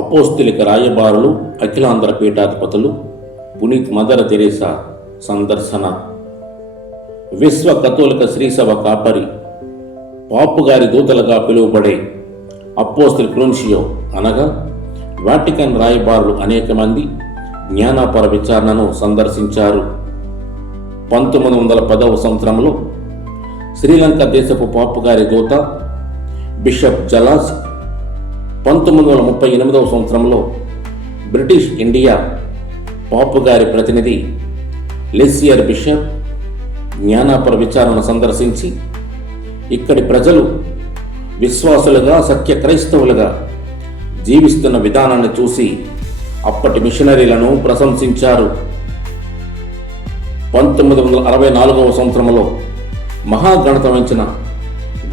అపోస్తలిక రాయబారులు, అఖిలాంధ్ర పీఠాధిపతులు, Puneeth mother Teresa సందర్శన. విశ్వ కథోలిక శ్రీసభ కాపరి, పాపుగారి దూతలుగా పిలువబడే అపోస్తలిక్ నున్షియో అనగా వాటికన్ రాయబారులు అనేక మంది జ్ఞానపర విచారణను సందర్శించారు. 1910వ సంవత్సరంలో శ్రీలంక దేశపు పాపుగారి దూత బిషప్ జలాస్, 1938వ సంవత్సరంలో బ్రిటిష్ ఇండియా పాపుగారి ప్రతినిధి లెసియర్ బిషప్ జ్ఞానపర విచారణను సందర్శించి ఇక్కడి ప్రజలు విశ్వాసులుగా, సత్య క్రైస్తవులుగా జీవిస్తున్న విధానాన్ని చూసి అప్పటి మిషనరీలను ప్రశంసించారు. 1964వ సంవత్సరంలో మహాగణత వహించిన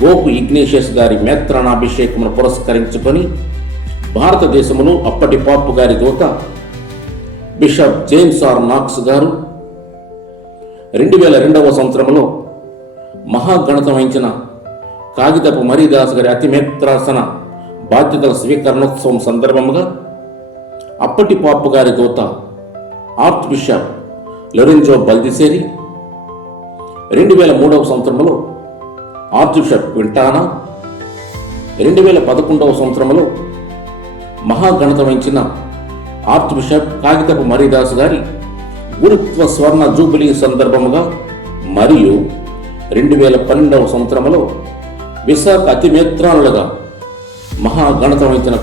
గోపు ఇగ్నేషియస్ గారి మేత్రానాభిషేకమును పురస్కరించుకొని భారతదేశంలో అప్పటి పాపు గారి దూత బిషప్ జేమ్స్ ఆర్ నాక్స్ గారు 2002వ సంవత్సరంలో మహాగణత వహించిన కాగితపు మరీదాస్ గారి అతిమేత్రాసన బాధ్యతల స్వీకరణోత్సవం సందర్భంగా అప్పటి పాపు గారి దూత ఆర్చ్ బిషప్ లొరెంజో బల్దిసేరి, 2003వ సంవత్సరంలో ఆర్చ్ బిషప్ క్వింటానా, 2011వ సంవత్సరంలో మహాగణత వహించిన ఆర్చ్ బిషప్ కాగితపు మరీదాస్ గారి గురుత్వ స్వర్ణ జూబిలీ సందర్భముగా మరియు 2012వ సంవత్సరంలో విశాఖ అతిమేత్రాలుగా మహాగణత వహించిన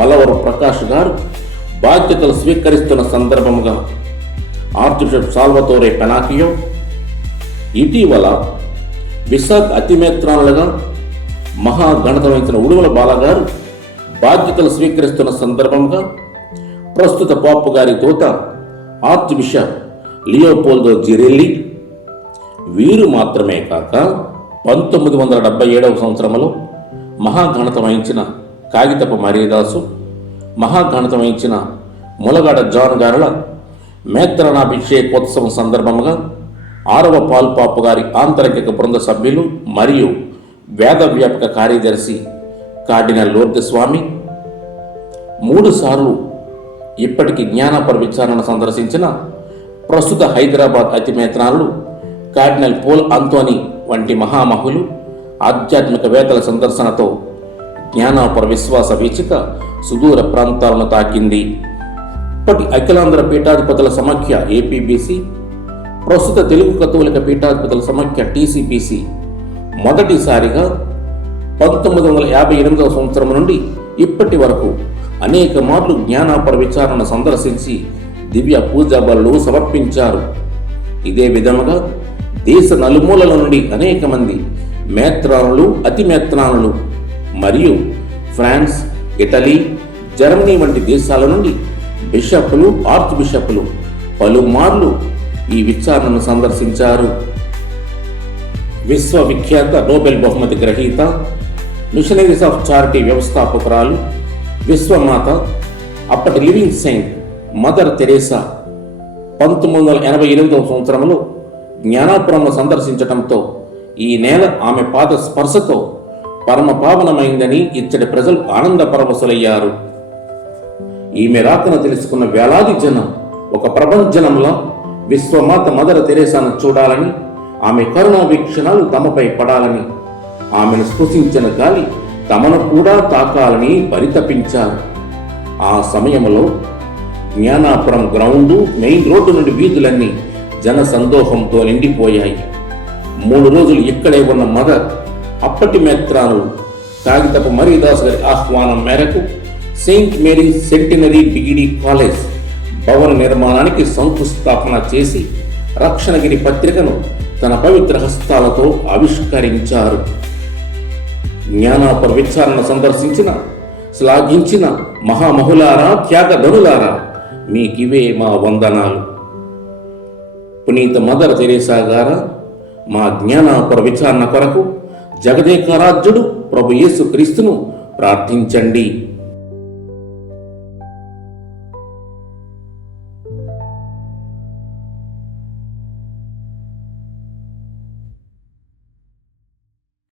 మలవరు ప్రకాష్ గారు బాధ్యతలు స్వీకరిస్తున్న సందర్భముగా ఆర్చ్ బిషప్ సాల్వతోరే పెనాకియో, ఇటీవల విశాఖ అతిమేత్రాలుగా మహాగణత వహించిన ఉడుమల బాలగారు బాధ్యతలు స్వీకరిస్తున్న సందర్భంగా ప్రస్తుత పాపు గారి దూత ఆర్చ్ బిషప్ లియోపోల్డో జిరెల్లి వీరు మాత్రమే కాక 1977వ సంవత్సరంలో మహాగణత వహించిన కాగితపు మరీదాసు, మహాగణత వహించిన ములగాడ జాన్ గారుల మేత్రానాభిషేకోత్సవం సందర్భంగా 6వ పాల్పాపు గారి ఆంతరంగిక బృంద సభ్యులు మరియు వేద వ్యాపక కార్యదర్శి కార్డినల్ లోర్దె స్వామి 3 సార్లు ఇప్పటికి జ్ఞానపర విచారణ సందర్శించిన ప్రస్తుత హైదరాబాద్ అతిమేత్రాలు కార్డినల్ పోల్ అంతోని వంటి మహామహులు ఆధ్యాత్మిక వేత్తల సందర్శనతో జ్ఞానపర విశ్వాస వీచిక సుదూర ప్రాంతాలను తాకింది. ఇప్పటి అఖిలాంధ్ర పీఠాధిపతుల సమాఖ్య ఏపీబీసీ, ప్రస్తుత తెలుగు కథోలిక పీఠాధిపతుల సమాఖ్య టీసీపీసీ మొదటిసారిగా 1958వ సంవత్సరం నుండి ఇప్పటి వరకు అనేక మార్లు జ్ఞానపర విచారణ సందర్శించి దివ్య పూజా బలులు సమర్పించారు. ఇదే విధముగా దేశ నలుమూలల నుండి అనేక మంది మేత్రానులు, అతిమేత్రానులు మరియు ఫ్రాన్స్, ఇటలీ, జర్మనీ వంటి దేశాల నుండి బిషప్లు, ఆర్చ్ బిషప్లు పలుమార్లు ఈ విచారణను సందర్శించారు. విశ్వవిఖ్యాత నోబెల్ బహుమతి గ్రహీత, మిషనరీస్ ఆఫ్ చారిటీ వ్యవస్థాపకురాలు, విశ్వమాత, అప్పటి లివింగ్ సెయింట్ మదర్ తెరేసా 1988వ సంవత్సరంలో జ్ఞానాపురంను సందర్శించటంతో ఈ నేల ఆమె పాద స్పర్శతో పరమ పావనమైందని ఇచ్చటి ప్రజలు ఆనంద పరవశులయ్యారు. ఈమె రాకను తెలుసుకున్న వేలాది జనం ఒక ప్రభంజనంలో విశ్వమాత మదర్ తెరేసాను చూడాలని, ఆమె కరుణా వీక్షణాలు తమపై పడాలని, ఆమెను స్పృశించిన గాలి తమను కూడా తాకాలని పరితపించారు. ఆ సమయంలో జ్ఞానాపురం గ్రౌండు, మెయిన్ రోడ్డు నుండి వీధులన్నీ జన సందోహంతో నిండిపోయాయి. 3 రోజులు ఇక్కడే ఉన్న మదర్ అప్పటి మేత్రానులు కాగితపు మరీదాస్ గారి ఆహ్వానం మేరకు Saint Mary centenary degree college భవన నిర్మాణానికి శంకుస్థాపన చేసి రక్షణగిరి పత్రికను తన పవిత్ర హస్తాలతో ఆవిష్కరించారు. జ్ఞానపర విచారణ సందర్శించిన, శ్లాఘించిన మహామహులారా, త్యాగధనులారా, మీకివే మా వందనాలు. పునీత మదర్ తెరేసా గారా, మా జ్ఞానపర విచారణ కొరకు జగదేకరాజ్యుడు ప్రభు యేసు క్రీస్తును ప్రార్థించండి.